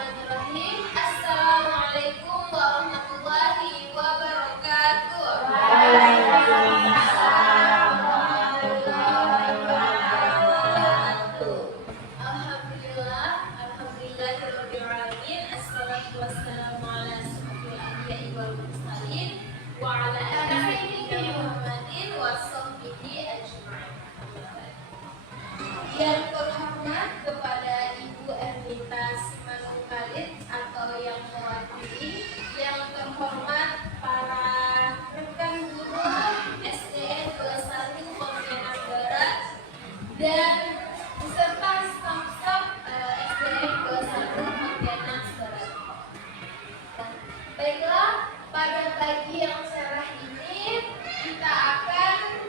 Bismillahirrahmanirrahim. Assalamualaikum warahmatullahi wabarakatuh. Waalaikumsalam warahmatullahi wabarakatuh. Alhamdulillahirabbil alamin. Assalatu wassalamu ala asyrofil anbiya'i wal mursalin wa ala alihi Muhammadin wa sahbihi ajma'in. Yang terhormat kepada Ibu Ernita Simanung Khalid atau yang mewakili, yang terhormat para rekan guru SDN 21 Pontianak Barat dan beserta staf-staf SDN 21 Pontianak Barat. Baiklah, pada pagi yang cerah ini kita akan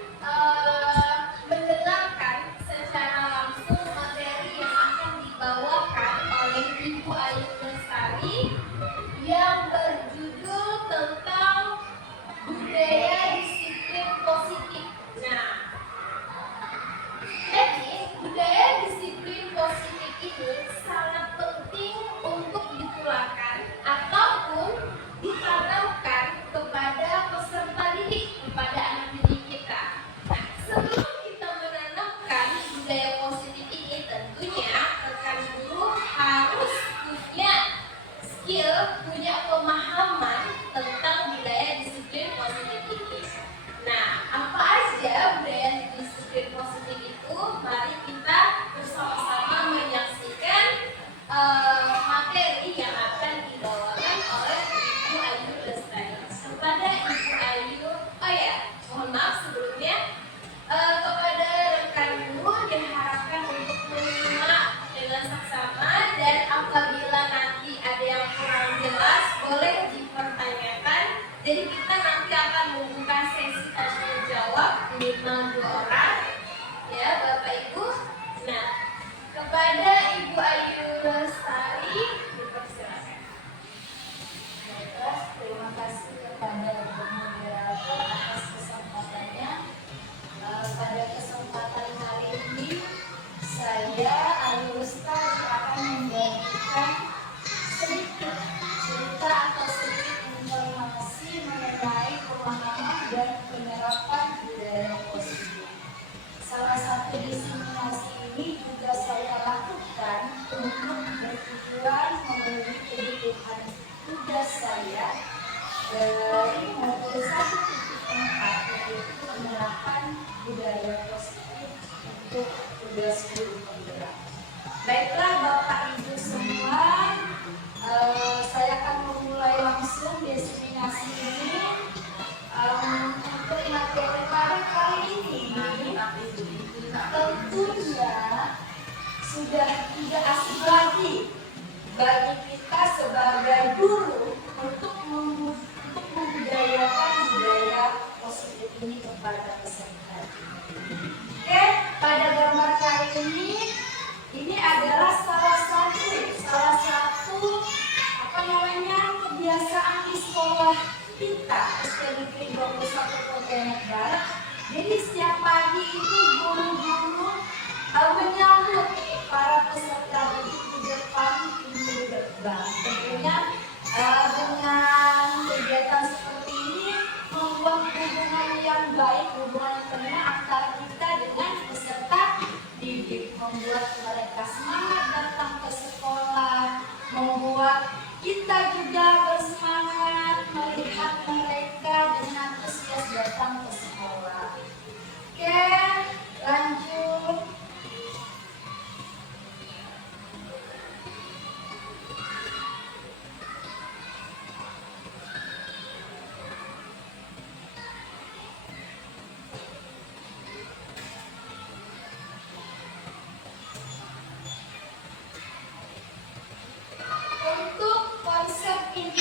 mendengarkan secara langsung materi yang akan dibawakan oleh Ibu Ayu Lestari yang berjudul tentang budaya disiplin positif. Nah, jadi budaya disiplin positif ini sangat penting untuk ditularkan ataupun ditanamkan kepada peserta didik, kepada anak didik kita. Nah, sebelum kita menanamkan budaya positif ini, tentunya rekan guru harus punya skill, punya pemahaman tentang budaya disiplin positif ini. Nah, apa aja budaya disiplin positif itu? Mari kita bersama-sama menyaksikan materi yang akan dibawakan oleh Ibu Ayu Lestari. Kepada Ibu Ayu, mohon maaf sebelumnya, kepada rekan guru diharapkan untuk menyimak dengan saksama, dan apabila nanti ada yang kurang jelas boleh dipertanyakan. Jadi kita nanti akan membuka sesi tanya jawab minimal 2 orang, ya Bapak Ibu. Nah, kepada Ibu Ayu Lestari dipersilakan. Baiklah, terima kasih kepada Ibu Moderator atas kesempatannya. Pada kesempatan hari ini, saya Ayu Lestari akan membagikan sedikit cerita atau sedikit informasi mengenai pemahaman dan penerapan budaya positif. Salah satu diseminasi ini juga saya lakukan untuk bertujuan memenuhi kebutuhan tugas saya dari modul 1.4, yaitu penerapan budaya positif untuk tugas guru penggerak. Baiklah Bapak Ibu semua, saya akan memulai langsung diseminasi ini. Untuk materi pada kali ini tentunya sudah tidak asing lagi bagi kita sebagai guru untuk membudayakan budaya positif ini kepada peserta. Oke, pada gambar kali ini adalah salah satu kebiasaan di sekolah kita SD Negeri 21 Pontianak Barat. Jadi setiap pagi itu guru-guru menyambut para peserta didik di depan pintu gerbang. Tentunya dengan kegiatan seperti ini membuat hubungan yang baik, hubungan yang tenang antara kita dengan peserta didik, membuat mereka semangat datang ke sekolah, membuat kita juga bersemangat melihat mereka dengan antusias datang ke sekolah. Oke, lanjut. Untuk konsep inti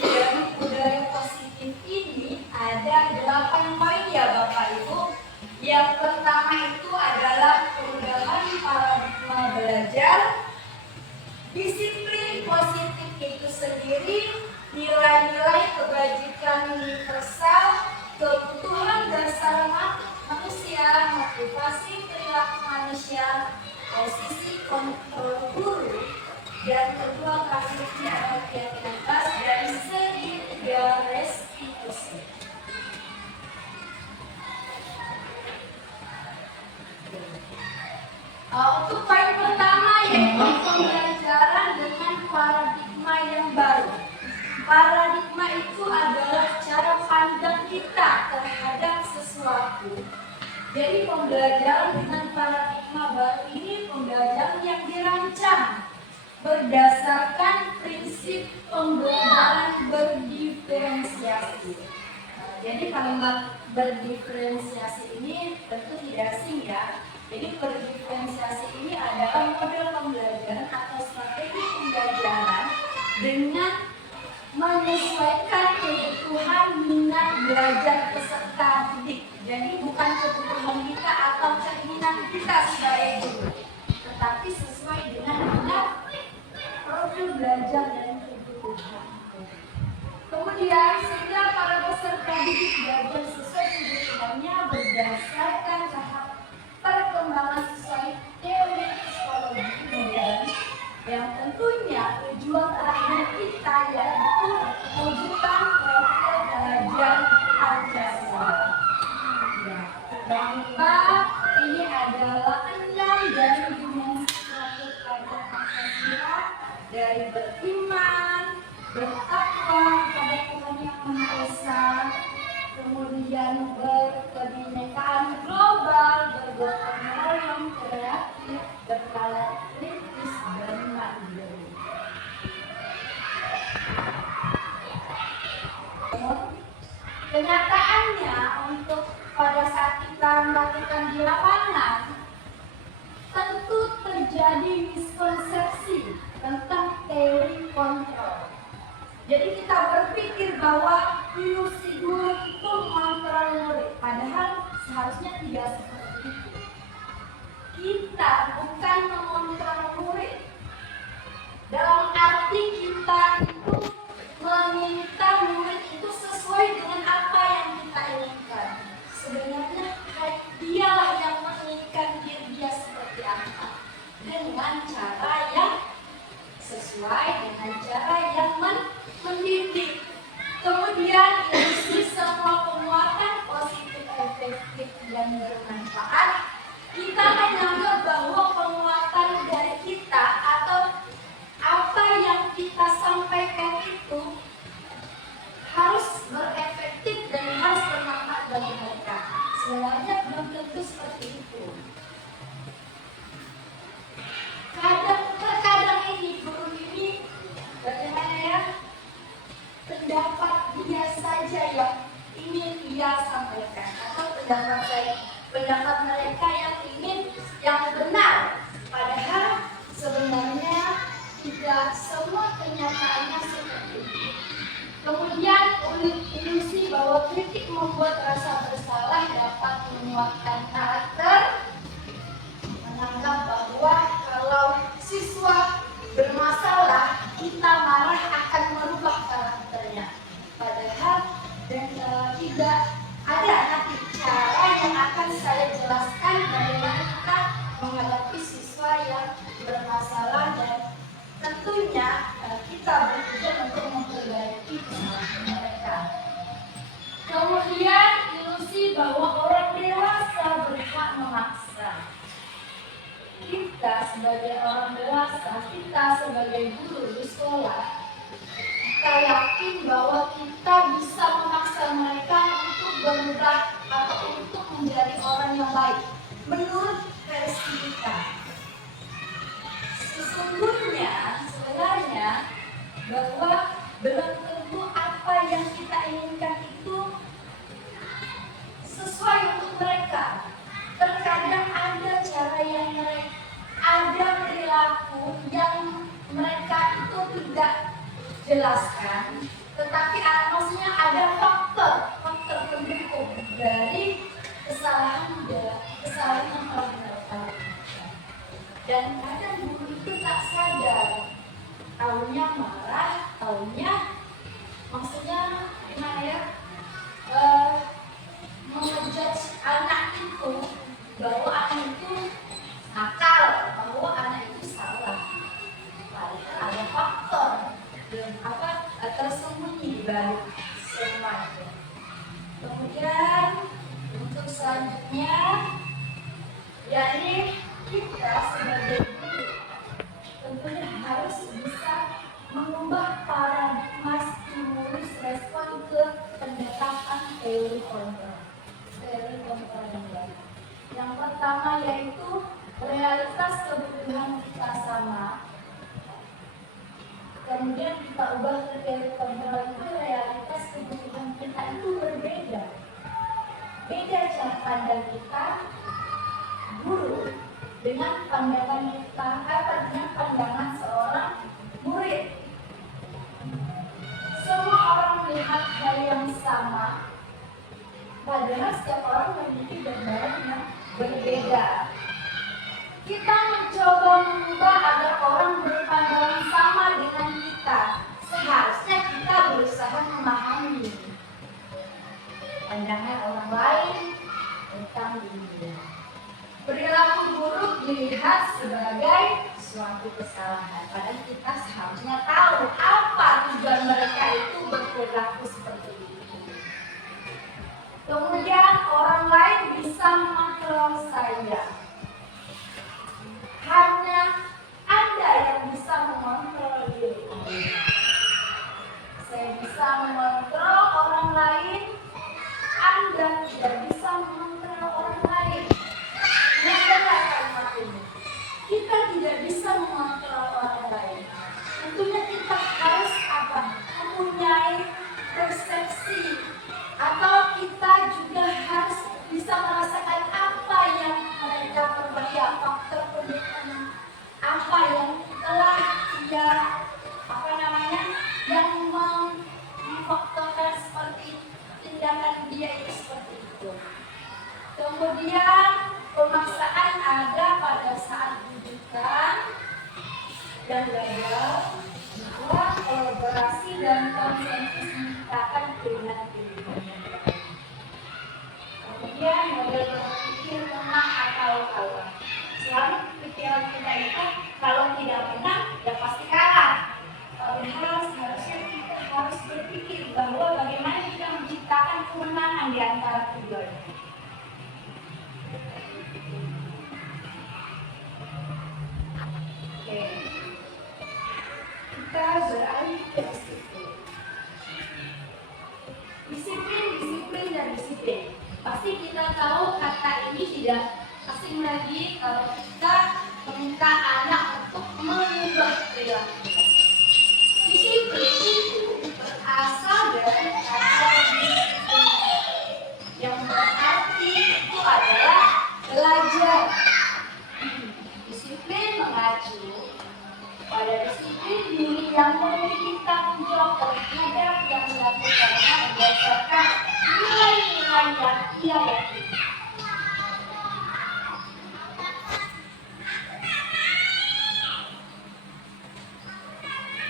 dari budaya positif ini ada 8 poin ya Bapak Ibu. Yang pertama itu adalah perubahan paradigma belajar. Disiplin positif itu sendiri nilai-nilai kebajikan universal, kebutuhan dasar manusia, motivasi perilaku manusia, posisi kontrol guru, dan kedua kasusnya adalah keyakinan keras dari segi restitusi. Untuk poin pertama yaitu pembelajaran dengan paradigma yang baru. Paradigma itu adalah cara pandang kita terhadap sesuatu. Jadi pembelajaran dengan paradigma baru ini pembelajaran yang dirancang berdasarkan prinsip pembelajaran berdiferensiasi. Jadi kalimat berdiferensiasi ini tentu tidak asing ya. Jadi berdiferensiasi ini adalah model pembelajaran atau strategi pembelajaran dengan menyesuaikan kebutuhan minat belajar peserta didik. Jadi bukan kebutuhan kita atau keinginan kita sebagai guru, tetapi sesuai dengan minat, profil belajar dan kebutuhan. Kemudian sehingga para peserta didik belajar sesuai kebutuhannya berdasarkan tahap perkembangan sesuai teori psikologi modern yang tentunya tujuan terakhir kita yaitu mewujudkan profil belajar Pancasila. Maka ini adalah 6 dari dimensi suatu pelajar Pancasila, dari beriman, bertakwa kepada Tuhan Yang Maha Esa, kemudian berkebinekaan global, bergotong royong, kreatif, berkala kritis, dan mandiri. Kenyataannya untuk pada saat kita melakukan di lapangan, tentu terjadi miskonsepsi tentang teori kontrol. Jadi kita berpikir bahwa ilusi guru itu mengontrol murid, padahal seharusnya tidak seperti itu. Kita bukan mengontrol murid. Dalam arti kita itu meminta murid itu sesuai dengan apa yang kita inginkan. Sebenarnya dialah yang menginginkan diri dia seperti apa, dengan cara yang sesuai, dengan cara yang mendidik. Kemudian isi semua penguatan positif, efektif, dan bermanfaat. Kita menganggap bahwa penguatan dari kita atau apa yang kita sampaikan itu harus berefektif dan harus bermanfaat bagi mereka. Sebenarnya belum tentu seperti itu. Terkadang ini guru ini bagaimana ya, pendapat dia saja yang ingin ia sampaikan, atau pendapat mereka yang ingin yang benar, padahal sebenarnya tidak semua kenyataannya seperti itu. Kemudian ilusi bahwa kritik membuat rasa bersalah dapat menguatkan karakter, menganggap bahwa kalau siswa bermasalah kita marah akan merubah karakternya, padahal tidak ada nanti cara yang akan saya jelaskan bagaimana kita menghadapi siswa yang bermasalah, dan tentunya kita berusaha untuk memperbaiki kesalahan mereka. Kemudian ilusi bahwa orang dewasa berhak memaksa. Kita sebagai orang dewasa, kita sebagai guru di sekolah, kita yakin bahwa kita bisa memaksa mereka untuk berubah atau untuk menjadi orang yang baik menurut versi kita. Sebenarnya bahwa belum tentu apa yang kita inginkan itu sesuai untuk mereka. Terkadang ada cara yang ada perilaku yang mereka itu tidak jelaskan, tetapi maksudnya ada faktor pendukung dari kesalahan yang telah mereka lakukan. Dan kadang guru itu tak sadar, taunya marah, taunya maksudnya gimana ya, mengejudge anak itu bahwa anak itu nakal, atau sembunyi di balik semua itu. Kemudian untuk selanjutnya, yakni kita sebagai guru tentunya harus bisa mengubah paradigma stimulus respon ke pendekatan teori kontrol. Teori kontrol yang pertama yaitu realitas kebutuhan kita sama. Kemudian kita ubah ke teori kontrol itu realitas kebutuhan kita itu berbeda. Beda cara pandang kita guru dengan pandangan kita dengan pandangan seorang murid. Semua orang melihat hal yang sama, padahal setiap orang memiliki gambaran yang berbeda. Kita mencoba mengubah agar orang berpandangan sama dengan kita. Seharusnya kita berusaha memahami pandangan orang lain tentang dunia. Perilaku buruk dilihat sebagai suatu kesalahan, padahal kita seharusnya tahu apa tujuan mereka itu berperilaku seperti itu. Kemudian orang lain bisa mengontrol saya. Hanya Anda yang bisa mengontrol diri Anda. Saya bisa mengontrol orang lain, Anda tidak bisa mengontrol orang lain. Ingatlah kalimat ini. Kita tidak bisa mengontrol orang lain. Tentunya kita harus mempunyai persepsi, atau kita juga harus bisa merasakan apa yang mereka perbuat, faktor pendekatan apa yang telah yang memfaktorkan seperti tindakan dia itu seperti itu. Kemudian pemaksaan ada pada saat rujukan dan gagal, bahwa kolaborasi dan konsensus menciptakan pilihan-pilihan. Kemudian model berpikir menang atau kalah. Selalu pikiran kita itu kalau tidak menang ya pasti kalah. Padahal seharusnya kita harus berpikir bahwa bagaimana kita menciptakan kemenangan di antara keduanya. Oke, kita beralih ke disiplin. Disiplin dan disiplin. Pasti kita tahu kata ini tidak asing lagi kalau kita meminta anak untuk mengubah perilaku. Disiplin itu berasal dari kata disiplin, yang berarti itu adalah belajar. Disiplin mengacu pada disiplin diri yang memiliki tanggung jawab terhadap yang dilakukannya berdasarkan nilai-nilai yang ia yakini.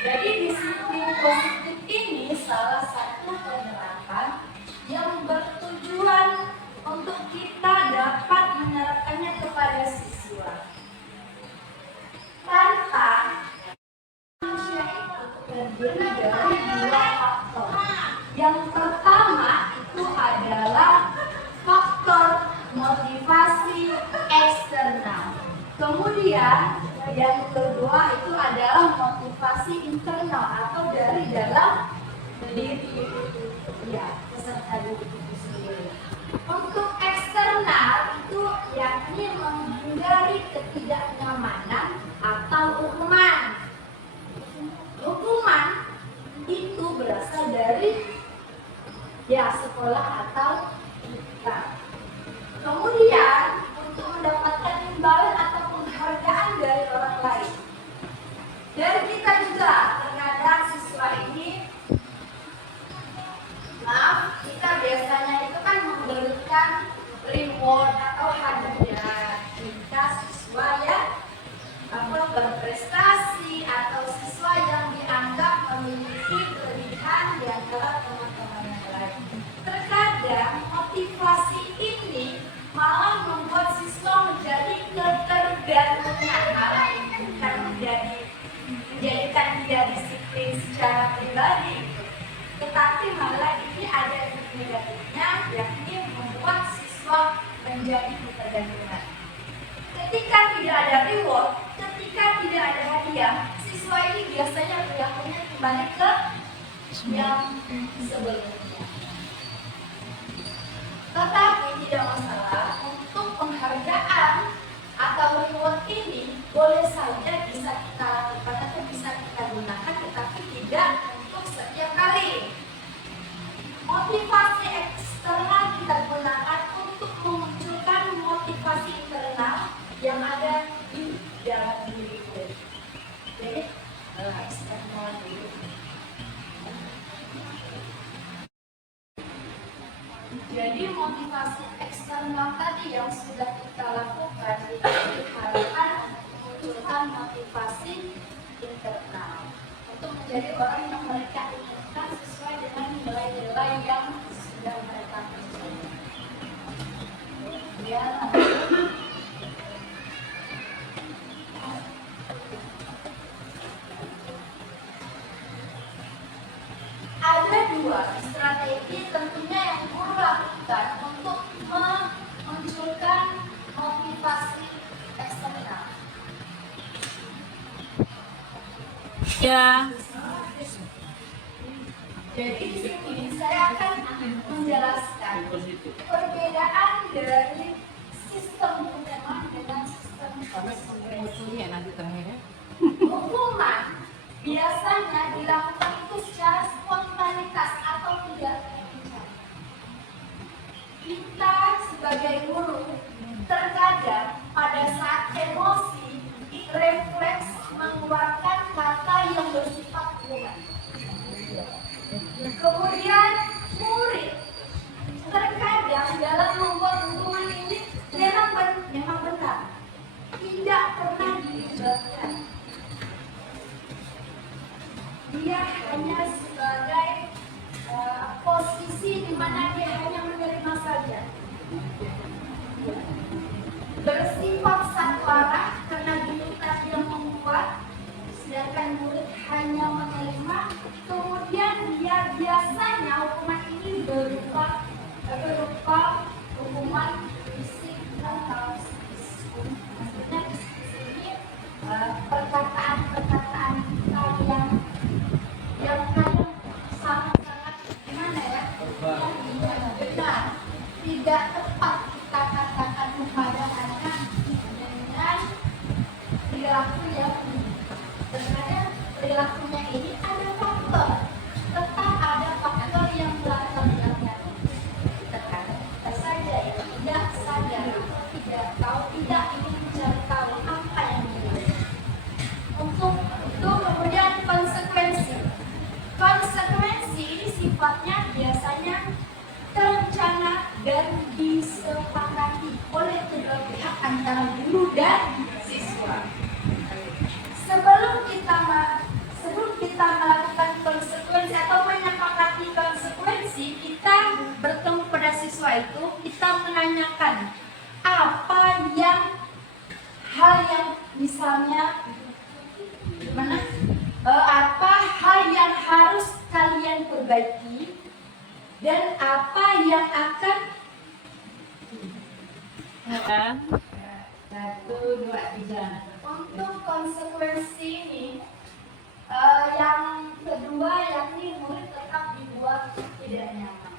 Jadi disiplin positif ini salah satu penerapan yang bertujuan untuk kita dapat menerapkannya kepada siswa. Tanpa manusia itu terdiri dari dua faktor. Yang pertama itu adalah faktor motivasi eksternal. Kemudian yang kedua itu adalah motivasi internal atau dari dalam diri peserta didik itu sendiri. Untuk eksternal itu yakni menghindari ketidaknyamanan atau hukuman. Hukuman itu berasal dari sekolah atau kita. Kemudian untuk mendapatkan imbalan atau penghargaan dari orang lain. Dari kita juga terkadang siswa ini, kita biasanya itu kan memberikan reward atau hadiah jika siswa yang berprestasi atau siswa yang dianggap memiliki kelebihan di antara teman-teman yang lain. Terkadang motivasi ini malah membuat siswa menjadi ketergantungan, malah bukan menjadikan dia disiplin secara pribadi, tetapi malah ini ada efek negatifnya, yakni membuat siswa menjadi ketergantungan. Ketika tidak ada reward, ketika tidak ada hadiah, siswa ini biasanya perilakunya kembali ke yang sebelumnya. Tetapi tidak masalah, untuk penghargaan atau reward ini boleh saja bisa kita lakukan atau bisa kita gunakan, tetapi tidak untuk setiap kali. Motivasi eksternal kita gunakan untuk memunculkan motivasi internal yang ada di dalam diri kita. Jadi eksternal dulu. Jadi motivasi eksternal tadi yang sudah kita lakukan itu diharapkan memunculkan motivasi internal untuk menjadi orang yang mereka inginkan sesuai dengan nilai-nilai yang sudah mereka miliki. Ya, ada dua strategi tentunya yang guru lakukan untuk memunculkan motivasi eksternal. Ya. Jadi di sini saya akan menjelaskan perbedaan dari sistem hukuman dengan sistem konsekuensi. Nanti terakhir. Hukuman biasanya dilakukan itu secara spontanitas atau tidak terencana. Kita sebagai guru terkadang pada saat emosi refleks mengeluarkan kata yang bersifat hukuman. Kemudian murid terkadang dalam membuat hukuman ini memang benar, tidak pernah dilibatkan. Dia hanya sebagai posisi di mana dia hanya menerima saja. Bersifat satu arah karena diminta dia membuat, sedangkan murid hanya menerima. Kemudian dia biasanya hukuman ini berupa hukuman fisik atau psikis. Maksudnya psikis ini perkataan-perkataan kita yang kadang sangat-sangat gimana ya? Benar, tidak tepat kita katakan kepada anak dengan perilaku yang ini. Terkadang perilakunya ini ada faktor, tetap ada faktor yang melatar belakang. Terkadang kita saja yang tidak sadar atau tidak tahu, tidak ingin mencari tahu apa yang terjadi. Untuk itu kemudian konsekuensi. Konsekuensi ini sifatnya biasanya terencana dan disepakati oleh kedua pihak antara guru dan siswa. Sebelum kita melakukan konsekuensi atau menyepakati konsekuensi, kita bertemu pada siswa itu, kita menanyakan hal yang misalnya apa hal yang harus kalian perbaiki dan apa yang akan satu, dua, tiga. Untuk konsekuensi ini yang kedua yakni murid tetap dibuat tidak nyaman.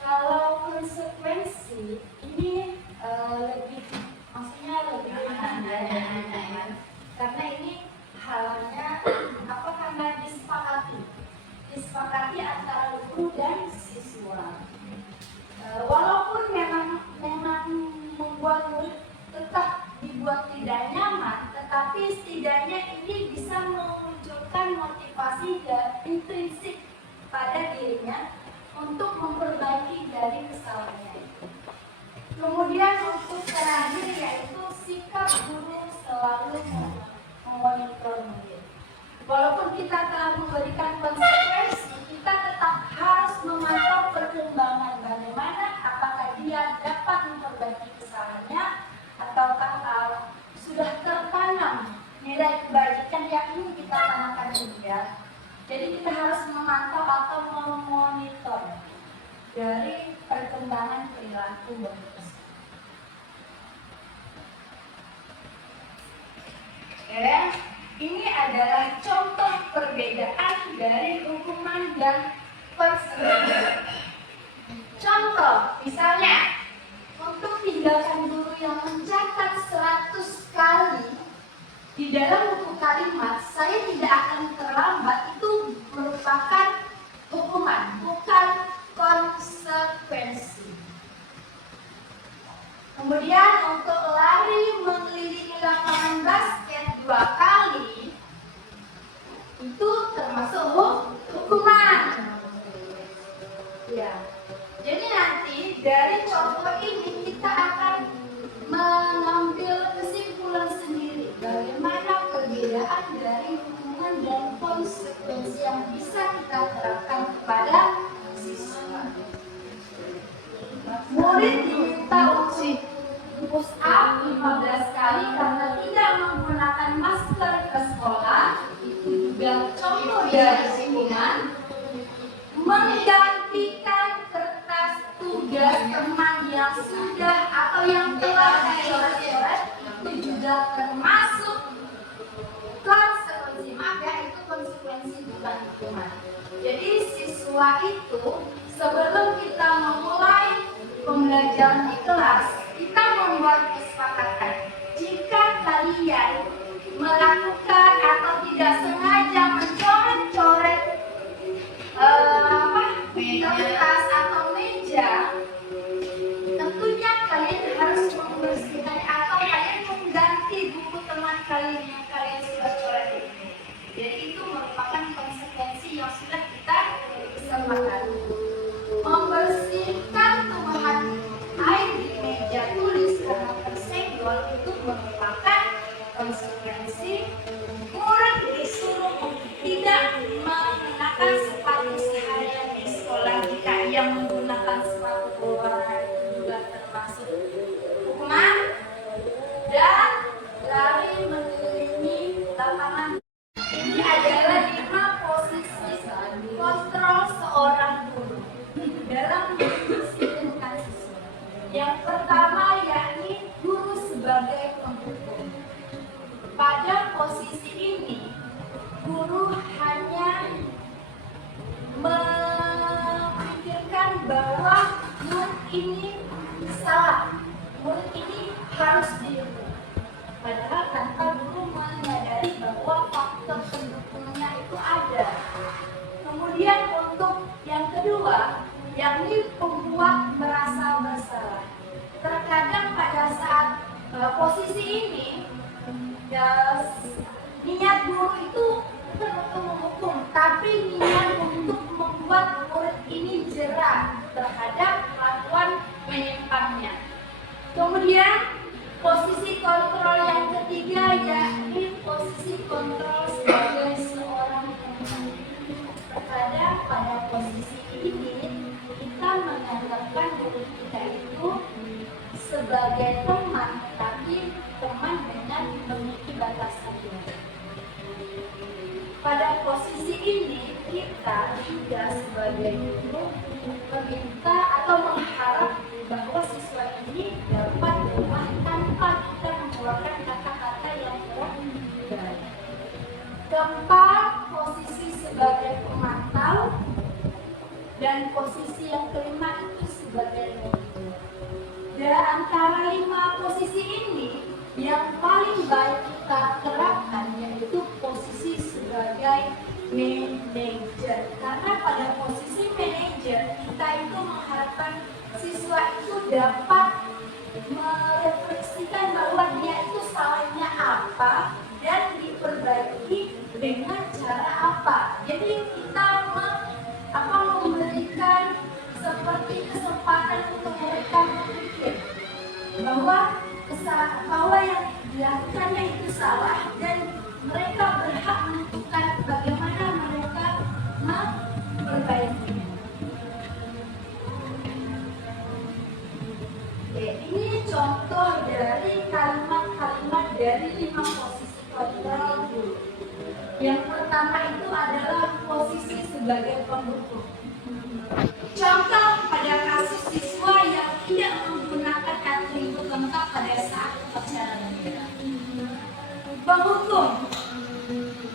Kalau konsekuensi ini maksudnya lebih nyaman karena ini halnya karena disepakati antara guru dan siswa. Walaupun memang membuat murid tetap dibuat tidak nyaman, tetapi setidaknya ini bisa memunculkan motivasi intrinsik pada dirinya untuk memperbaiki dari kesalahannya. Kemudian untuk terakhir yaitu sikap guru selalu memonitor murid. Walaupun kita telah memberikan konsekuensi, kita tetap harus memantau perkembangan bagaimana, apakah dia dapat memperbaiki kesalahannya ataukah sudah tertanam nilai kebaikan yang ingin kita tanamkan dia. Jadi kita harus memantau atau memonitor dari perkembangan perilaku bangku peserta. Oke, ini adalah contoh perbedaan dari hukuman dan konsekuensi. Contoh, misalnya untuk tindakan guru yang mencatat 100 kali di dalam buku kalimat saya tidak akan terlambat, itu merupakan hukuman, bukan konsekuensi. Kemudian untuk lari mengelilingi lapangan basket 2 kali itu termasuk hukuman. Ya. Jadi nanti dari contoh ini kita akan mengambil kesimpulan sendiri bagaimana perbedaan dari hukuman dan konsekuensi yang bisa kita terapkan kepada siswa. Murid diminta untuk push up 15 kali karena tidak menggunakan masker ke sekolah, itu juga contoh dari hukuman. Menggantikan kertas tugas teman yang sudah atau yang telah dicoret-coret itu juga termasuk konsekuensi. Maaf ya, itu konsekuensi bukan hukuman. Jadi siswa itu sebelum kita memulai pembelajaran di kelas, kita membuat kesepakatan. Jika kalian melakukan atau tidak sengaja mencoret-coret kertas atau meja, tentunya kalian harus membersihkannya atau kalian mengganti buku teman kalian yang kalian sudah coret. Jadi itu merupakan konsekuensi yang sudah kita sepakati. Membersihkan tumpahan air di meja tulis karena tersenggol itu merupakan konsekuensi. Murid disuruh tidak mengenakan sepatu seharian di sekolah. Jika ia menggunakan sepatu berwarna itu juga termasuk hukuman. Dan lari mengelilingi lapangan. Ini adalah 5 posisi kontrol seorang guru dalam mendisiplinkan siswa. Yang pertama yakni guru sebagai penghukum. Pada posisi ini, guru hanya memikirkan bahwa murid ini salah, murid ini harus dihukum. Padahal tanpa guru menyadari bahwa faktor pendukungnya itu ada. Kemudian untuk yang kedua, yakni pembuat merasa bersalah. Terkadang pada saat posisi ini, niat guru itu bukan untuk menghukum, tapi niat untuk membuat murid ini jerah terhadap kelakuan menyimpangnya. Kemudian posisi kontrol yang ketiga yakni posisi kontrol sebagai seorang teman. Terkadang pada posisi ini kita menganggapkan diri kita itu sebagai teman, tapi teman dengan memiliki batasan. Pada posisi ini kita juga sebagai guru meminta atau mengharap bahwa siswa ini dapat bermain tanpa kita mengeluarkan kata-kata yang kurang baik. Keempat, posisi sebagai pemantau, dan posisi yang kelima itu sebagai monitor. Dan antara 5 posisi ini yang paling baik kita terapkan yaitu posisi sebagai manajer. Karena pada posisi manajer kita itu mengharapkan siswa itu dapat merefleksikan bahwa dia itu salahnya apa dan diperbaiki dengan cara apa. Jadi kita memberikan seperti kesempatan untuk mereka berpikir bahwa yang dilakukannya itu salah dan mereka berhak menentukan bagaimana mereka memperbaikinya. Ini contoh dari kalimat-kalimat dari 5 posisi kontrol guru. Yang pertama itu adalah posisi sebagai pendukung. Contoh pada kasus siswa yang tidak menggunakan atribut lengkap pada saat upacara bendera. Penghukum,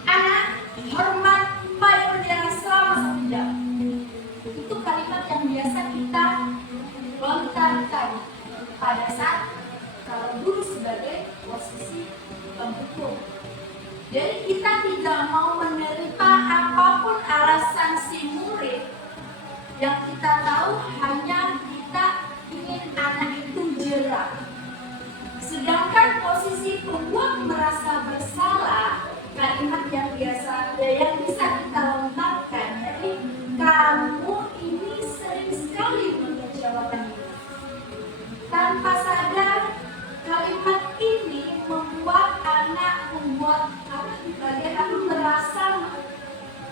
anak hormat pada bendera selama 1 jam. Itu kalimat yang biasa kita lontarkan pada saat kalau guru sebagai posisi penghukum. Jadi kita tidak mau menerima apapun alasan si murid yang kita tahu hanya kita ingin anak itu jerah. Sedangkan posisi pembuat merasa bersalah, kalimat yang biasa yang bisa kita lontarkan, jadi kamu ini sering sekali mengecewakan diri. Tanpa sadar, kalimat ini membuat anak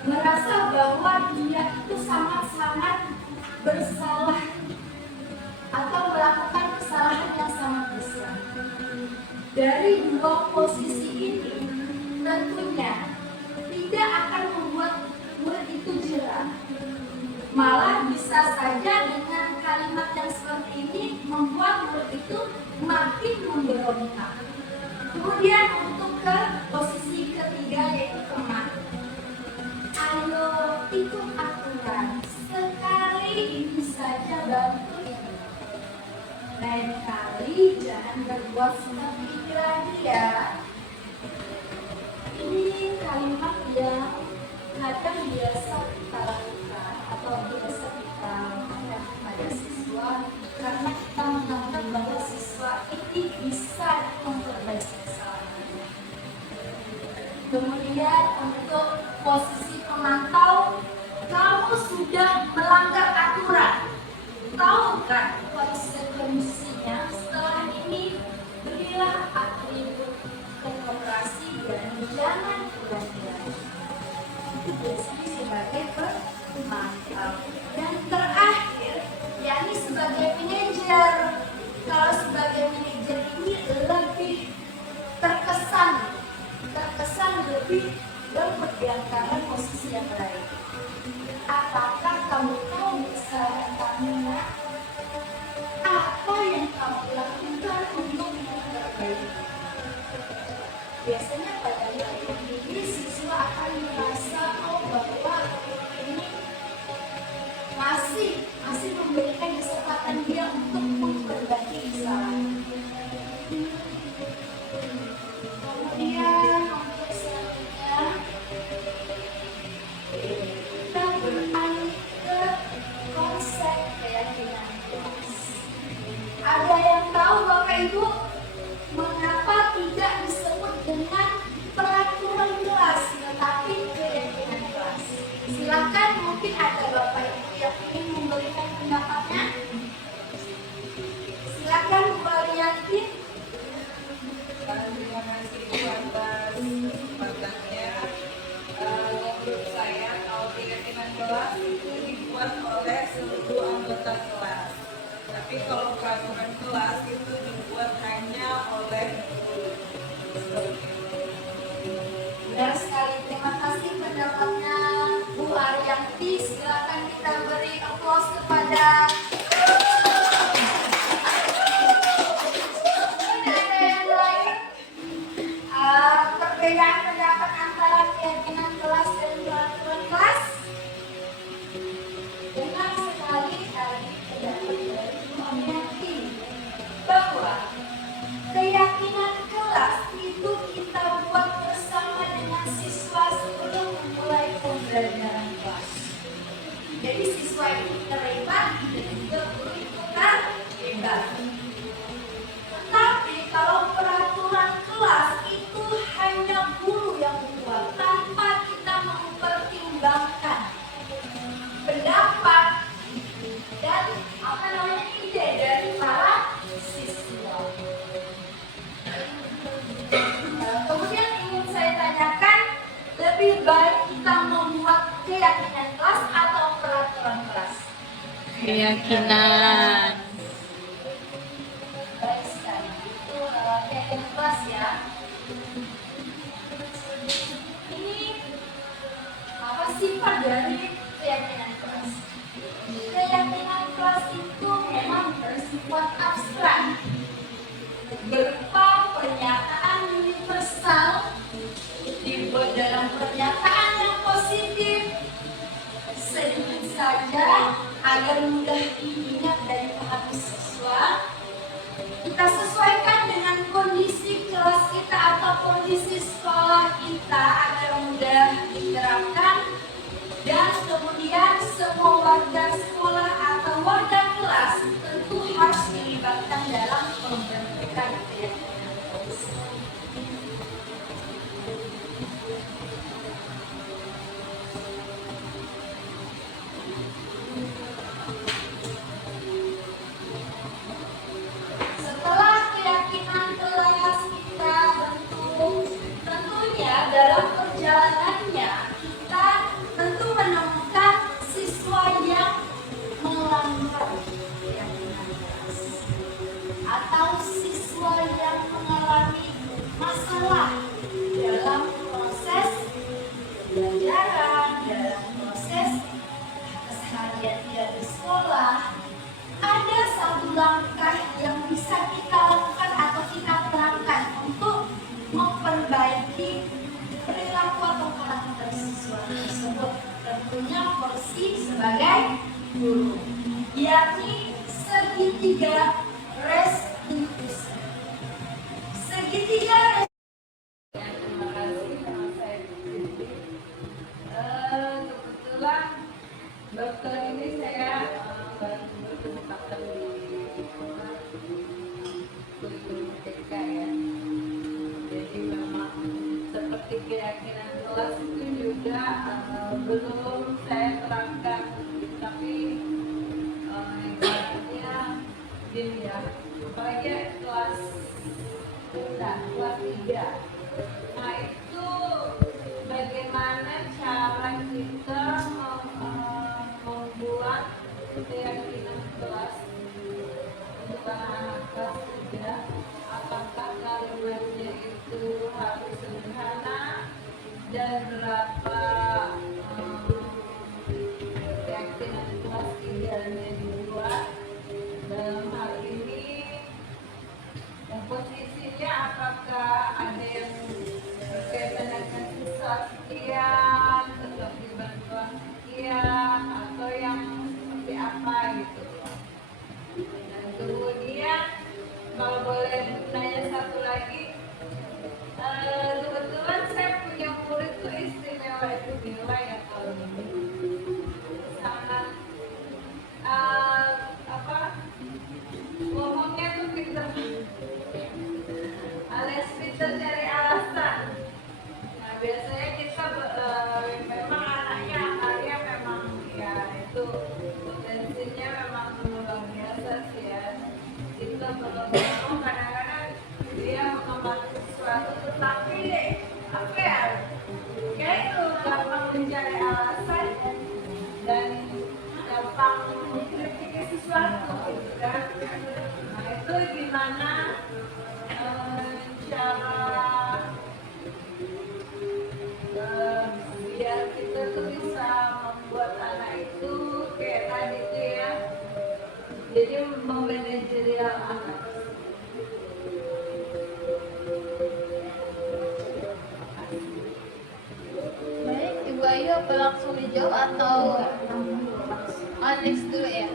merasa bahwa dia itu sangat-sangat bersalah atau melakukan kesalahan yang sangat besar. Dari dua posisi ini tentunya tidak akan membuat murid itu jerah. Malah bisa saja dengan kalimat yang seperti ini membuat murid itu makin memberontak. Kemudian untuk ke posisi ketiga yaitu teman. Ayo ikut aturan, sekali ini saja bantu ini. Lain kali jangan berbuat seperti ini lagi ya. Ini kalimat yang kadang biasa kita lakukan atau biasa kita lakukan pada siswa karena kita menganggap bahwa siswa ini bisa memperbaiki kesalahan. Kemudian untuk posisi pemantau, kamu sudah melanggar aturan. Tahu kan konsekuensinya? Setelah ini berilah atribut koperasi dan jangan kurang-kurang. Itu biasanya sebagai pemantau. Dan terakhir, yakni sebagai manajer. Kalau sebagai manajer ini lebih terkesan lebih berpergiankan posisi yang lain. Apakah kamu tahu kesalahan kamu? Apa yang kamu lakukan untuk memperbaiki? Biasanya pada wilayah ini siswa akan merasa bahwa ini masih memberikan kesempatan dia untuk memperbaiki kesalahan. Kemudian untuk selanjutnya kita beralih ke konsep keyakinan kelas. Ada yang tahu Bapak Ibu mengapa tidak disebut dengan peraturan kelas tetapi keyakinan kelas? Silakan, mungkin ada Bapak Ibu yang ingin memberikan pendapatnya. Silakan Bu Ariyanti. Terima kasih Bu atas kesempatannya. Menurut saya kalau keyakinan kelas itu dibuat oleh seluruh anggota kelas. Tapi kalau peraturan kelas itu dibuat hanya oleh guru. Benar sekali, terima kasih pendapatnya Bu Ariyanti. Silakan kita beri aplaus kepada. Ada yang lain? Perbedaan pendapat antara keyakinan kelas dan peraturan kelas? Benar sekali tadi pendapat dari Bu Ariyanti bahwa keyakinan kelas itu kita buat bersama dengan siswa sebelum memulai pembelajaran kelas. Jadi siswa itu terlibat dan juga guru itu terlibat. Tetapi kalau peraturan kelas itu hanya guru yang membuat tanpa kita mempertimbangkan pendapat dan ide dari para siswa. Kemudian ingin saya tanyakan, lebih baik kita membuat keyakinan kelas atau peraturan kelas? Keyakinan. Baik sekali, itu keyakinan kelas ya. Ini apa sifat dari saja agar mudah diingat dan dipahami siswa, kita sesuaikan dengan kondisi kelas kita atau kondisi sekolah kita agar mudah diterapkan, dan kemudian semua warga sekolah atau warga kelas tentu harus dilibatkan dalam pembentukan keyakinan tersebut. Setelah keyakinan kelas kita bentuk, tentunya dalam perjalanannya kita tentu menemukan siswa yang melanggar keyakinan kelas atau siswa yang mengalami masalah dalam proses pembelajaran, dalam proses keseharian dia di sekolah. Ada satu langkah yang bisa kita lakukan atau kita terapkan untuk memperbaiki perilaku atau karakter siswa tersebut. Tentunya porsi sebagai guru, yakni segitiga restitusi. Segitiga Terima kasih, nama saya Siti. Kebetulan dokter ini saya baru berkesempatan di kurikulum TK ya. Jadi memang seperti keyakinan kelas itu juga belum saya terangkan, tapi ibaratnya gini ya, supaya kelas kelas 3. Nah itu bagaimana cara kita membuat keyakinan kelas untuk anak-anak kelas 3. Apakah kalimatnya itu harus sederhana dan berapa keyakinan kelas 3-nya dibuat. Dalam hal ini posisinya apakah ada yang berkaitan dengan siswa sekian, seperti bantuan sekian, atau yang seperti apa gitu. Dan kemudian kalau boleh nanya satu lagi, kebetulan saya punya murid tuh istimewa itu nilai ya kalau ini sangat ngomongnya tuh pinter alias pinter cari alasan. Nah biasanya kita memang anaknya akalnya memang ya itu potensinya memang luar biasa sih ya. Kita belum kadang-kadang dia membantu sesuatu tetapi apa ya kayak itu gampang mencari alasan dan gampang mengkritik sesuatu gitu kan. Nah itu gimana cara biar kita tuh bisa membuat anak itu kayak tadi tuh ya, jadi memanajerial anak. Baik, Ibu Ayu apa langsung dijawab atau next dulu ya?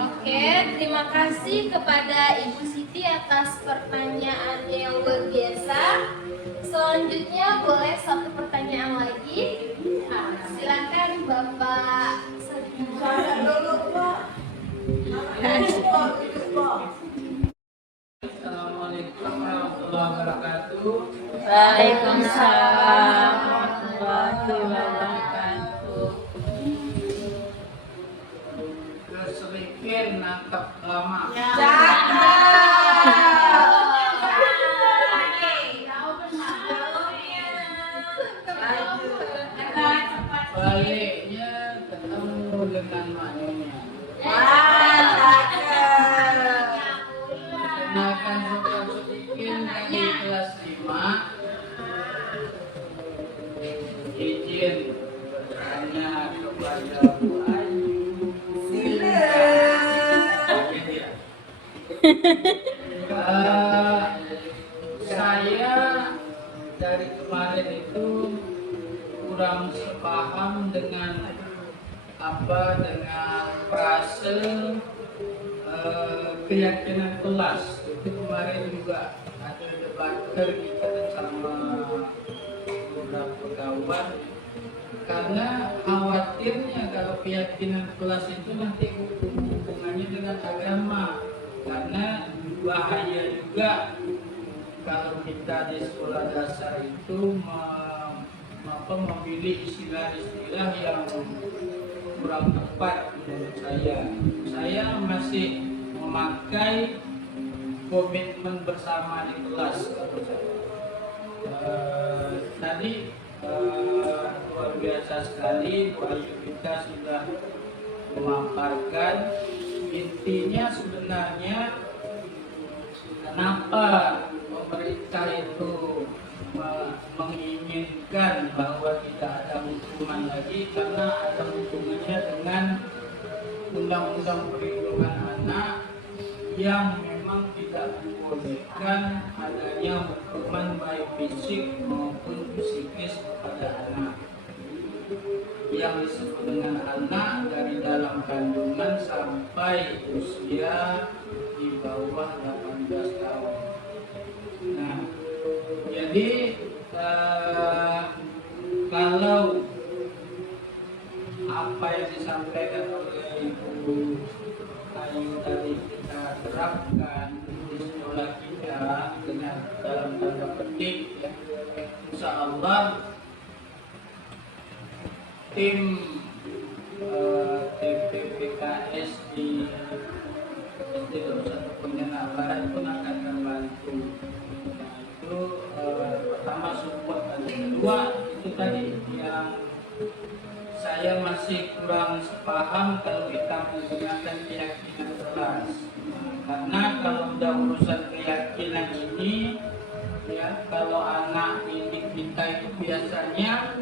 Oke, terima kasih kepada Ibu Siti atas pertanyaannya yang luar biasa. Selanjutnya boleh satu pertanyaan lagi. Nah, silakan Bapak. Assalamualaikum warahmatullahi wabarakatuh. Waalaikumsalam warahmatullahi wabarakatuh. Terus sedikit nangkep lama. Baliknya ketemu dengan maknanya. Kenakan suka sedikit dari kelas 5. Izin bertanya kepada Bu Ayu. Saya dari kemarin itu kurang sepaham dengan apa dengan frase keyakinan kelas. Itu kemarin juga ada debater kita sama beberapa kawan, karena khawatirnya kalau keyakinan kelas itu nanti hubungannya dengan agama, karena bahaya juga kalau kita di sekolah dasar itu memilih istilah-istilah yang kurang tepat menurut saya. Saya masih memakai komitmen bersama di kelas kalau saya. Tadi luar biasa sekali Bu Ayu kita sudah memaparkan intinya sebenarnya kenapa pemerintah itu menginginkan bahwa tidak ada hukuman lagi, karena ada hubungannya dengan undang-undang perlindungan anak yang memang tidak membolehkan adanya hukuman baik fisik maupun psikis kepada anak. Yang disebut dengan anak dari dalam kandungan sampai usia di bawah 18 tahun. Nah, jadi kalau apa yang disampaikan oleh Ibu Ayu tadi kita terapkan di sekolah kita dengan dalam tanda petik, ya, insya Allah tim PPKS di SD Satu Pontianak Barat pun akan membantu. Nah, itu pertama support, dan kedua itu tadi yang saya masih kurang sepaham kalau kita menggunakan keyakinan kelas. Karena kalau udah urusan keyakinan ini, ya, kalau anak didik kita itu biasanya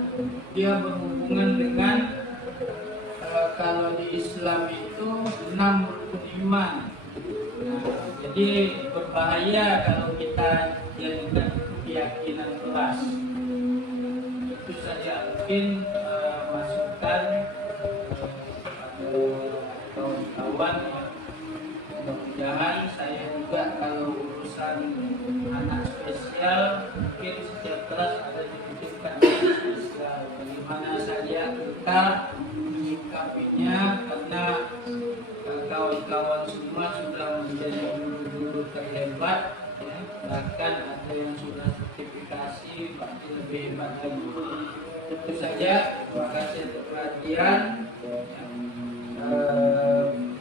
dia berhubungan dengan kalau di Islam itu 6 rukun iman. Nah, jadi berbahaya kalau kita jadikan keyakinan kelas. Itu saja mungkin masukan kawan-kawan. Mudah-mudahan saya juga kalau urusan anak spesial, mungkin setiap kelas ada dititipkan anak spesial. Bagaimana saja kita menyikapinya, karena kawan-kawan semua sudah menjadi guru-guru terhebat, ya. Bahkan ada yang sudah sertifikasi, pasti lebih hebat lagi. Tentu saja, terima kasih untuk perhatian.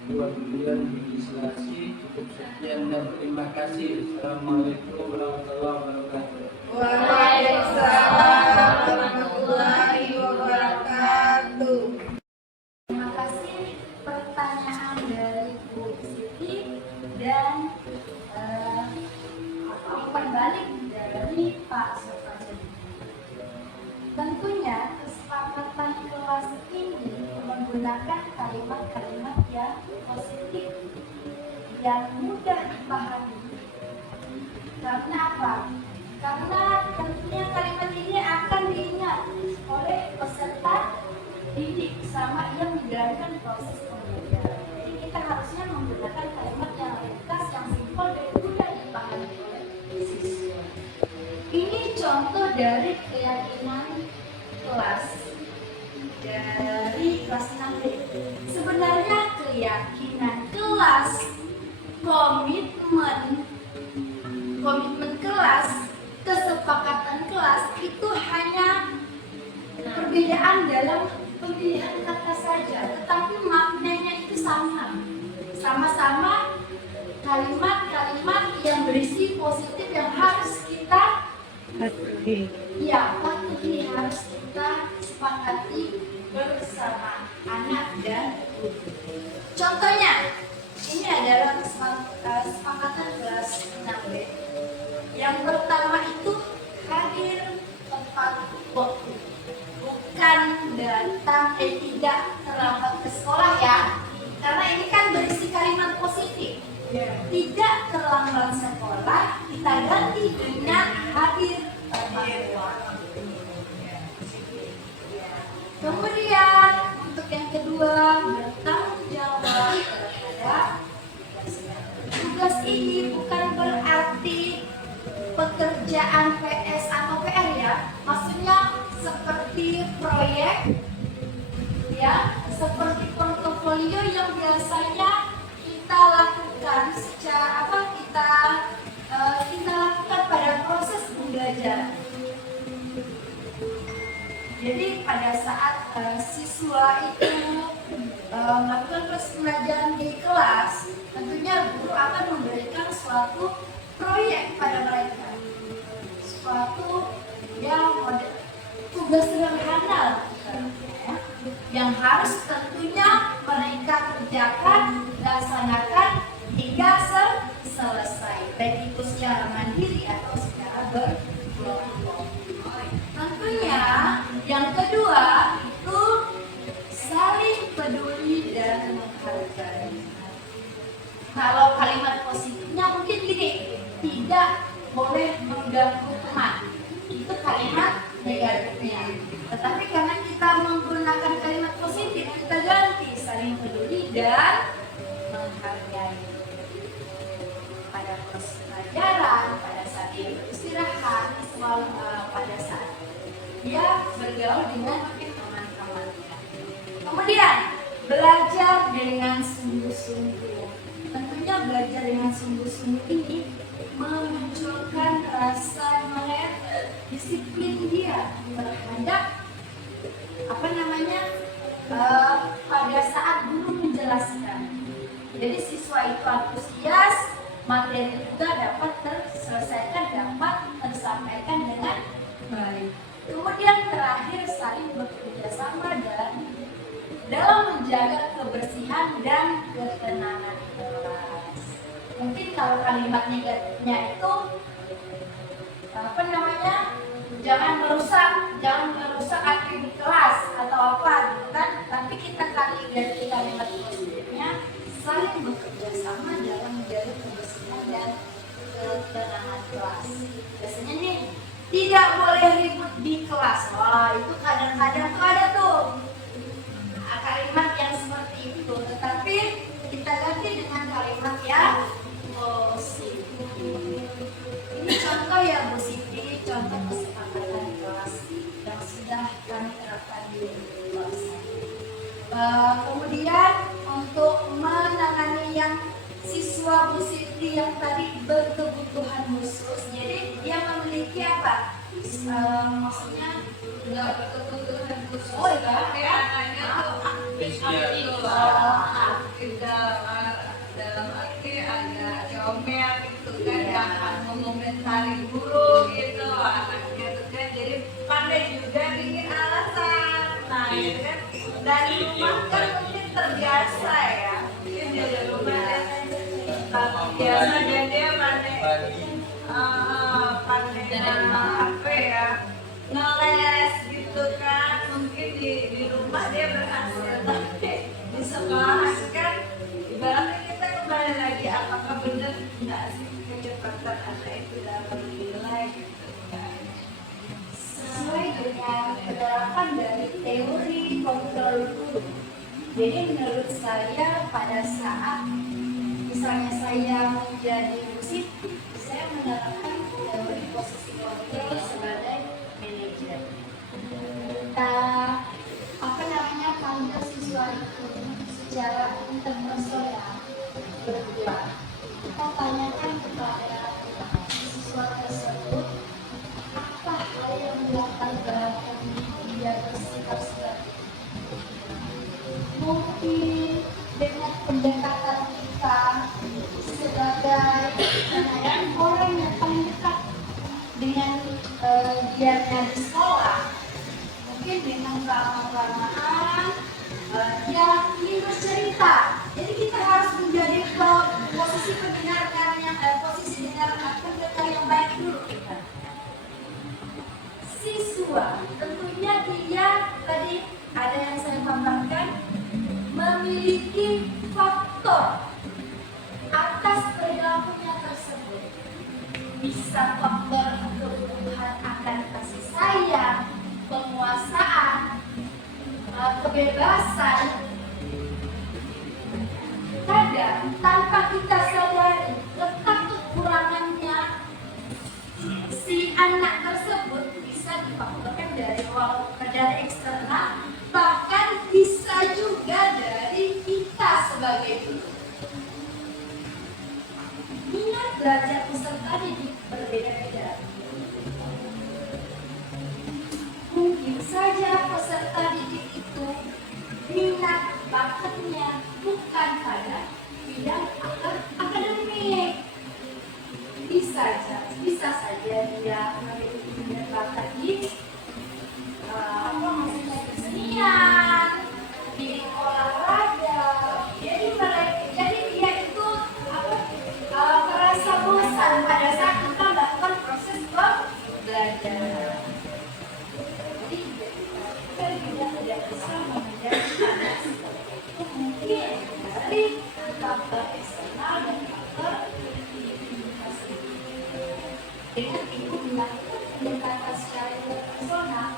Buat beliau legislasi cukup sekian dan terima kasih. Assalamualaikum warahmatullahi wabarakatuh. Waalaikumsalam warahmatullahi wabarakatuh. Terima kasih pertanyaan dari Bu Siti dan umpan balik dari Pak Sofyan. Tentunya kesepakatan kelas ini menggunakan kalimat-kalimat yang positif, yang mudah dipahami. Karena apa? Karena tentunya kalimat ini akan diingat oleh peserta didik sama yang menjalankan proses pembelajaran. Jadi kita harusnya menggunakan kalimat yang ringkas, yang simpel dan mudah dipahami oleh siswa. Ini contoh dari keyakinan kelas dari kelas 6B. Sebenarnya keyakinan kelas, komitmen kelas, kesepakatan kelas itu hanya perbedaan dalam pemilihan kata saja, tetapi maknanya itu sama. Sama-sama kalimat-kalimat yang berisi positif yang harus kita patuhi, harus kita sepakati bersama anak dan guru. Contohnya, ini adalah kesepakatan kelas 6B. Yang pertama itu hadir tepat waktu, bukan tidak terlambat ke sekolah, ya. Karena ini kan berisi kalimat positif. Tidak terlambat sekolah kita ganti dengan hadir tepat waktu. Kemudian untuk yang kedua, bertanggung jawab terhadap tugasnya. Tugas ini bukan berarti pekerjaan PS atau PR ya, maksudnya seperti proyek ya, seperti portofolio yang biasanya kita lakukan secara kita lakukan pada proses pembelajaran. Jadi pada saat siswa itu melakukan proses pembelajaran di kelas, tentunya guru akan memberikan suatu proyek pada mereka, suatu yang tugas sederhana ya, yang harus tentunya mereka kerjakan, laksanakan hingga selesai, baik itu secara mandiri atau secara berkelompok. Tentunya yang kedua itu saling peduli dan menghargai. Kalau kalimat positifnya mungkin gini, tidak boleh mengganggu teman. Itu kalimat negatifnya. Tetapi karena kita menggunakan kalimat positif, kita ganti saling peduli dan menghargai. Pada proses pelajaran, pada saat dia beristirahat, pada saat dia bergaul dengan teman-temannya. Kemudian belajar dengan sungguh-sungguh. Tentunya belajar dengan sungguh-sungguh ini memunculkan rasa disiplin dia terhadap pada saat guru menjelaskan. Jadi siswa itu antusias, materi juga dapat terselesaikan, dapat tersampaikan dengan baik. Kemudian terakhir saling bekerja sama dan dalam menjaga kebersihan dan ketenangan kelas. Mungkin kalau kalimat negatifnya itu jangan merusak aktivitas kelas atau apa gitu kan. Tapi kita ganti kalimat positifnya, saling bekerja sama dalam menjaga kebersihan dan ketenangan kelas. Biasanya nih, tidak boleh ribut di kelas. Wah, itu kadang-kadang tuh ada tuh kalimat yang seperti itu. Tetapi kita ganti dengan kalimat yang positif. Ini contoh ya Bu Siti, contoh kesepakatan di kelas yang sudah kami terapkan di kelas. Kemudian untuk menangani yang siswa Bu Siti yang tadi berkebutuhan khusus, jadi dia memiliki apa? Maksudnya nggak berkebutuhan khusus. Oh ya, tapi anaknya tuh aktif dalam arti ada comel gitu kan, jangan mengomentari guru gitu anaknya tuh kan, jadi pandai juga bikin alasan. Nah itu kan dari rumah kan mungkin terbiasa ya, mungkin dari rumah biasa dan dia pandai ya ngeles gitu kan, mungkin di rumah dia berhasil, tapi di sekolahan kan ibaratnya kita kembali lagi apakah benar nggak sih kecepatan anak itu dalam nilai gitu kan. sesuai dengan penerapan dari teori kontrol guru. Jadi menurut saya pada saat misalnya saya menjadi musik, saya menerapkan teori posisi kontrol sebagai manajer. Kita panggil siswa itu secara interpersonal berdua. Kita tanyakan kepada siswa tersebut apa hal yang melatar belakang dia bersikap seperti itu. Mungkin dengan pendekatan kita sebagai orang yang paling dekat dengan dianya di sekolah, mungkin dengan keamanan dia ingin bercerita. Jadi kita harus menjadi posisi pendengar yang baik dulu kita. Siswa tentunya dia tadi ada yang saya paparkan memiliki faktor atas perilakunya tersebut. Bisa faktor kebutuhan akan kasih sayang, penguasaan, kebebasan, tanpa kita sadari letak kekurangannya si anak tersebut bisa difaktorkan dari luar, dari eksternal, bahkan bisa juga dari kita sebagai guru. Minat belajar peserta didik berbeda-beda. Mungkin saja peserta didik itu minat bakatnya bukan pada bidang akademik. Bisa saja dia memiliki minat bakat di kesenian, di olahraga. Jadi dia itu merasa bosan pada saat kita melakukan proses belajar. Jadi kita juga tidak bisa mengajar anak seperti itu, mungkin dari faktor eksternal dan faktor komunikasi. Dengan ibu melakukan pendekatan secara personal,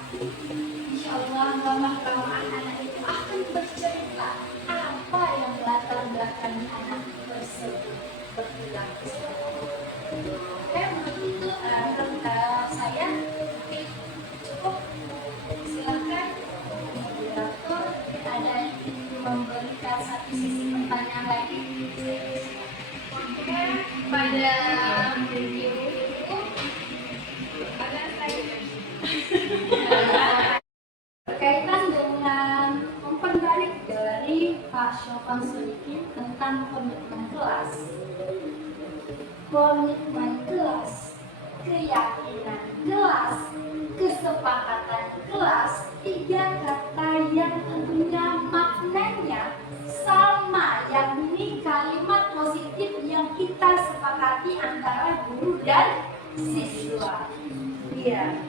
insya Allah lama-kelamaan anak itu akan bercerita apa yang latar belakangi anak tersebut berperilaku seperti itu. Oke, menurut itu saya cukup. Silakan moderator, ada yang ingin memberikan satu sisi pertanyaan lagi. Oke, pada ibu ada saya berkaitan dengan memperbalik dari Pak Syofan sedikit tentang komitmen kelas. Komitmen kelas, keyakinan kelas, kesepakatan kelas, tiga kata yang tentunya maknanya sama, yang ini kalimat positif yang kita sepakati antara guru dan siswa. Iya.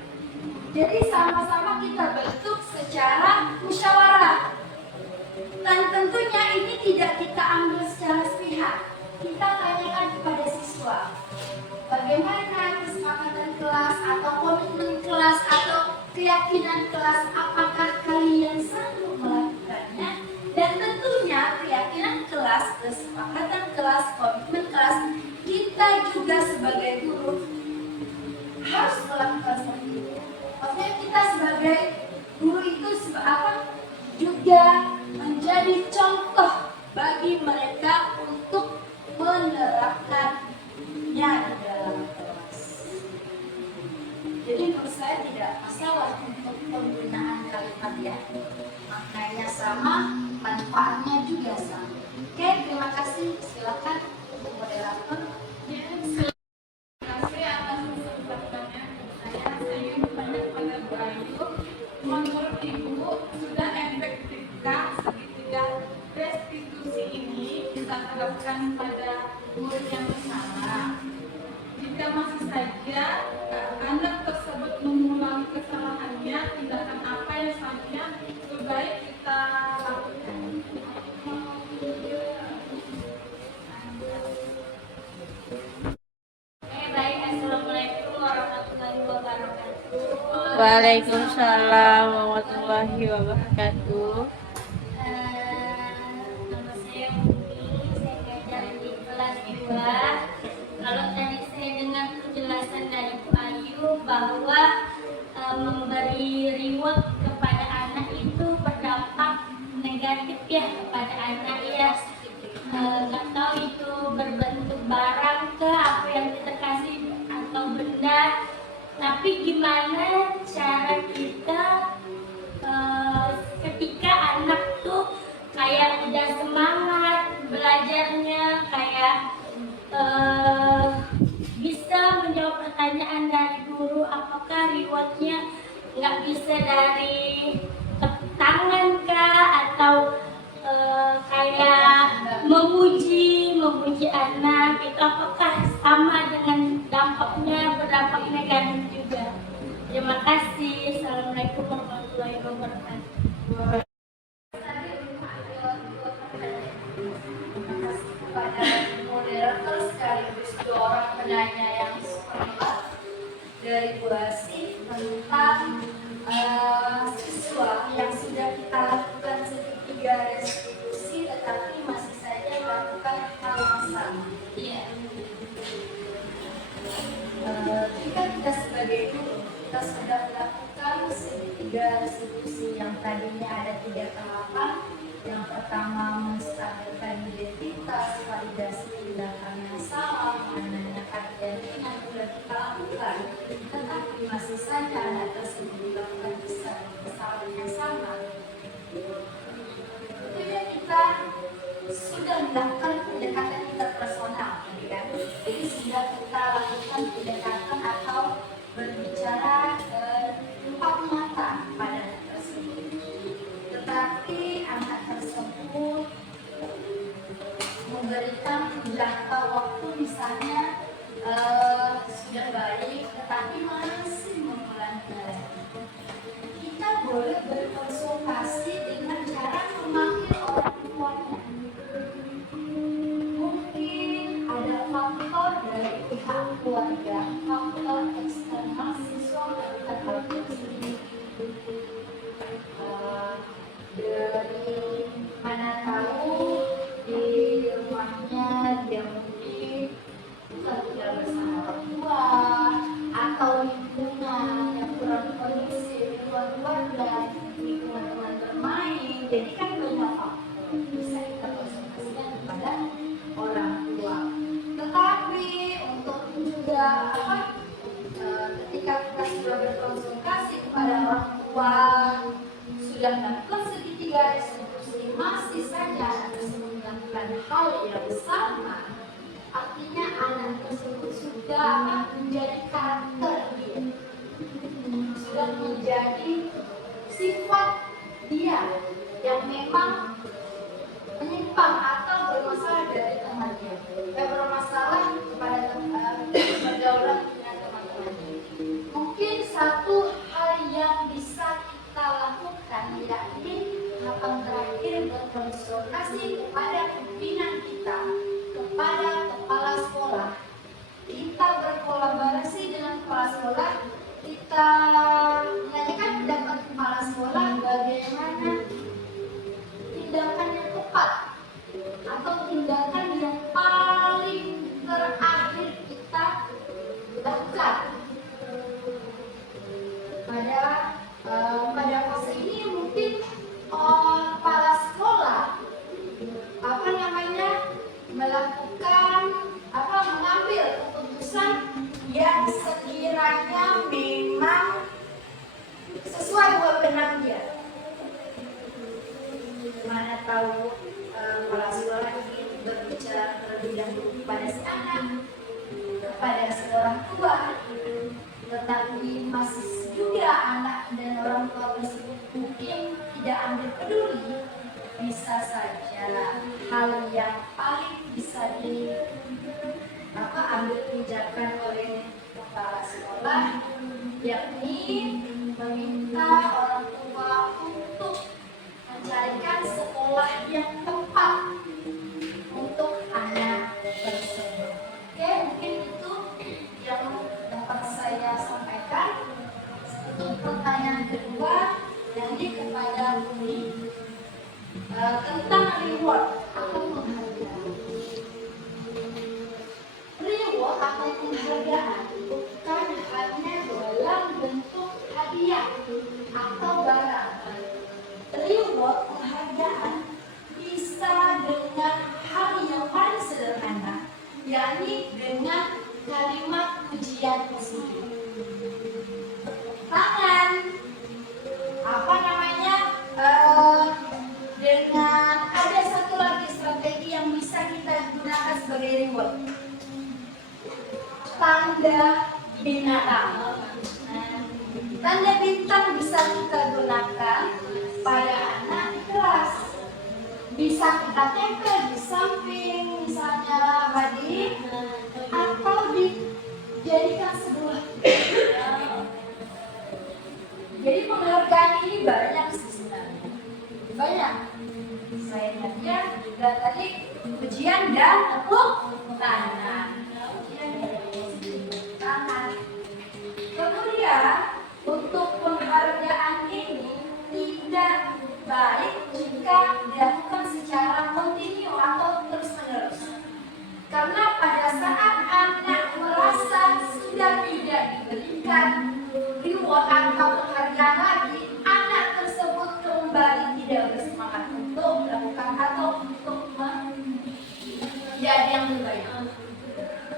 Jadi sama-sama kita bentuk secara musyawarah. Dan tentunya ini tidak kita ambil secara sepihak. Kita tanyakan kepada siswa, bagaimana kesepakatan kelas atau komitmen kelas atau keyakinan kelas, apakah kalian sanggup melakukannya? Dan tentunya keyakinan kelas, kesepakatan kelas, komitmen kelas, kita juga sebagai guru harus melakukan seperti itu. Maksudnya kita sebagai guru itu juga menjadi contoh bagi mereka untuk menerapkannya di dalam kelas. Jadi menurut saya tidak masalah untuk penggunaan kalimat ya. Maknanya sama, manfaatnya juga sama. Oke, terima kasih. Silakan untuk moderator. Terima kasih atas kesempatannya. Saya ingin bertanya kepada Bu Ayu, menurut Ibu sudah efektifkah segitiga restitusi ini kita terapkan pada murid yang bersalah? Jika masih saja anak tersebut mengulangi kesalahannya, tindakan apa yang selanjutnya lebih baik kita lakukan? Baik, assalamualaikum warahmatullahi wabarakatuh. Waalaikumsalam warahmatullahi wabarakatuh. Nama saya Umi, saya ngajar di kelas 2. Kalau tadi saya dengar penjelasan dari Bu Ayu bahwa memberi reward kepada anak itu berdampak negatif ya kepada anak ya. Nggak tahu itu berbentuk barang ke apa yang kita kasih atau benda. Tapi gimana cara kita ketika anak tuh kayak udah semangat belajarnya, kayak bisa menjawab pertanyaan dari guru, apakah rewardnya nggak bisa dari tangan kah atau kayak memuji anak itu, apakah sama dengan dampaknya berdampak negatif juga? Terima kasih. Assalamualaikum warahmatullahi wabarakatuh. Kepada moderator sekaligus dua orang penanya yang hormat dari Bu Asih tentang siswa yang sudah kita lakukan segitiga restitusi tetapi masih saja melakukan kita sudah melakukan segitiga restitusi yang tadinya ada 3 tahapan. Yang pertama menstabilkan identitas, validasi tindakan yang salah, menanyakan keyakinan sudah kita lakukan, tetapi masih saja anak tersebut dilakukan kesalahan yang sama. Tentunya kita sudah melakukan pendekatan interpersonal, kan? Jadi sudah kita lakukan pendekatan atau berbicara empat mata pada anak tersebut. Tetapi anak tersebut memberikan jangka waktu misalnya sudah baik, tetapi masih mengulangi. Kita boleh berkonsultasi dengan cara memanggil orang tuanya. Mungkin ada faktor dari pihak keluarga, faktor eksternal siswa melakukan hal tersebut. Dari mana tahu di rumahnya dia mungkin bukan tinggal bersama orang tua atau lingkungan yang kurang kondusif, lingkungan keluarga, lingkungan teman bermain. Jadi kan banyak faktor bisa kita konsultasikan kepada orang tua. Tetapi untuk juga ketika kita sudah berkonsultasi kepada orang tua, sudah melakukan segitiga restitusi, masih saja anak tersebut melakukan hal yang sama, artinya anak tersebut sudah menjadi karakter dia, sudah menjadi sifat dia yang memang menyimpang atau bermasalah dari temannya, bermasalah kepada pergaulan dengan teman-temannya. Mungkin satu hal yang bisa kita lakukan yakni tahap terakhir berkonsultasi kepada pimpinan kita, kepada kepala sekolah. Kita berkolaborasi dengan kepala sekolah, kita menanyakan pendapat kepala sekolah bagaimana tindakan yang tepat atau tindakan yang paling terakhir kita lakukan pada fase ini. Mungkin kepala sekolah melakukan mengambil keputusan yang sekiranya memang sesuai wewenang dia. Mana tahu kepala sekolah ingin berbicara terlebih dahulu kepada si anak, kepada seorang tua, tetapi masih juga anak dan orang tua tersebut mungkin tidak ambil peduli. Bisa saja hal yang paling bisa ambil pijakan oleh kepala sekolah yakni meminta orang tua untuk mencarikan sekolah yang tepat untuk anak tersebut. Oke, mungkin itu yang dapat saya sampaikan. Untuk pertanyaan kedua yakni kepada Budi tentang reward atau penghargaan. Reward atau penghargaan bukan hanya dalam bentuk hadiah atau barang. Reward penghargaan bisa dengan hal yang paling sederhana, yakni dengan kalimat pujian positif. Tangan dengan ada satu lagi strategi yang bisa kita gunakan sebagai reward, tanda binatang. Tanda bintang bisa kita gunakan pada anak di kelas, bisa kita tempel di samping misalnya badi, atau dijadikan sebuah. Jadi penghargaan ini banyak sih sebenarnya, banyak. Selain hadiah juga tadi pujian dan tepuk tangan. Kemudian untuk penghargaan ini tidak baik jika dilakukan secara kontinu atau terus-menerus. Karena pada saat anak merasa sudah tidak diberikan reward jadi yang terbaik.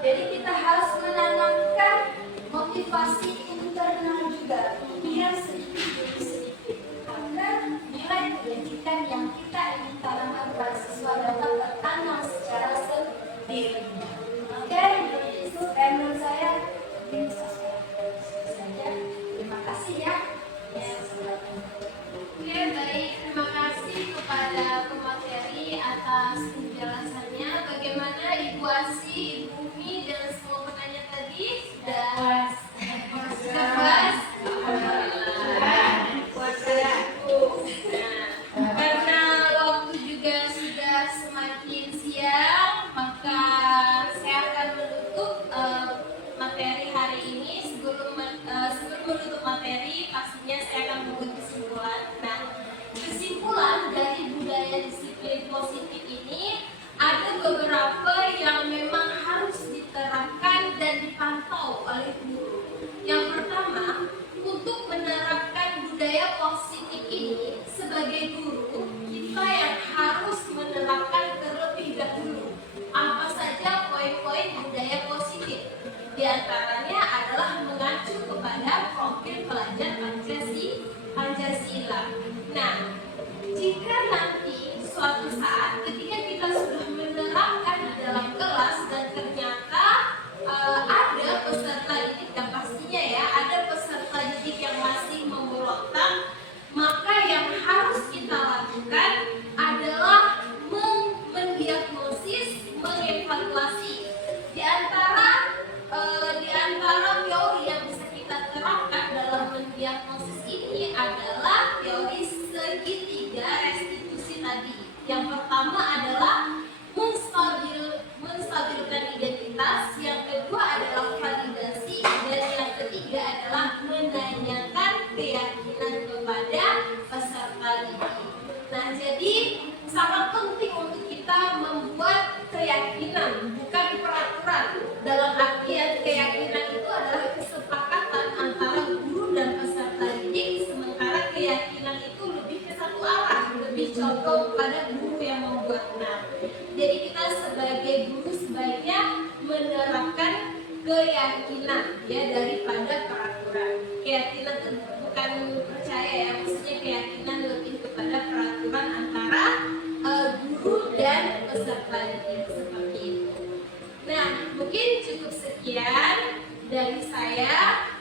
Jadi kita harus menanamkan motivasi internal juga, biar sedikit demi sedikit agar nilai pendidikan yang kita ingin tanamkan pada siswa dapat tertanam secara sendirinya. Oke, itu menurut saya ini saja. Terima kasih ya. Oke, baik. Terima kasih kepada pemateri atas penjelasannya. Bagaimana Ibu Asy, Ibu Umi, dan semua penanya tadi? Sudah puas? Sudah puas? Nah, karena waktu juga sudah semakin siang, maka saya akan menutup materi hari ini. Sebelum menutup materi, pastinya saya akan membuat kesimpulan. Nah, kesimpulan dari budaya disiplin positif ini ada beberapa yang memang harus diterapkan dan dipantau oleh guru. Yang pertama, untuk menerapkan budaya positif ini sebagai guru, kita yang harus menerapkan terlebih dahulu apa saja poin-poin budaya positif. Di antaranya adalah mengacu kepada profil pelajar Pancasila. Nah, jika nanti suatu saat ketika kita sudah menerapkan di dalam kelas dan ternyata ada peserta didik, dan pastinya ya ada peserta didik yang masih memberontak, maka yang harus kita lakukan adalah mendiagnosis, mengevaluasi. Di antara teori yang bisa kita terapkan dalam mendiagnosis ini adalah teori segitiga restitusi tadi. Yang pertama adalah menstabilkan identitas, yang kedua adalah validasi, dan yang ketiga adalah menanyakan keyakinan kepada peserta didik. Nah, jadi sangat penting untuk kita membuat keyakinan, bukan peraturan. Dalam artian keyakinan itu adalah kesepakatan antara guru dan peserta didik, sementara keyakinan itu lebih ke satu arah, lebih condong pada guru yang membuat. Nah, jadi kita sebagai guru sebaiknya menerapkan keyakinan ya daripada peraturan. Keyakinan itu bukan percaya ya, maksudnya keyakinan lebih kepada peraturan antara guru dan peserta didik seperti itu. Nah, mungkin cukup sekian dari saya.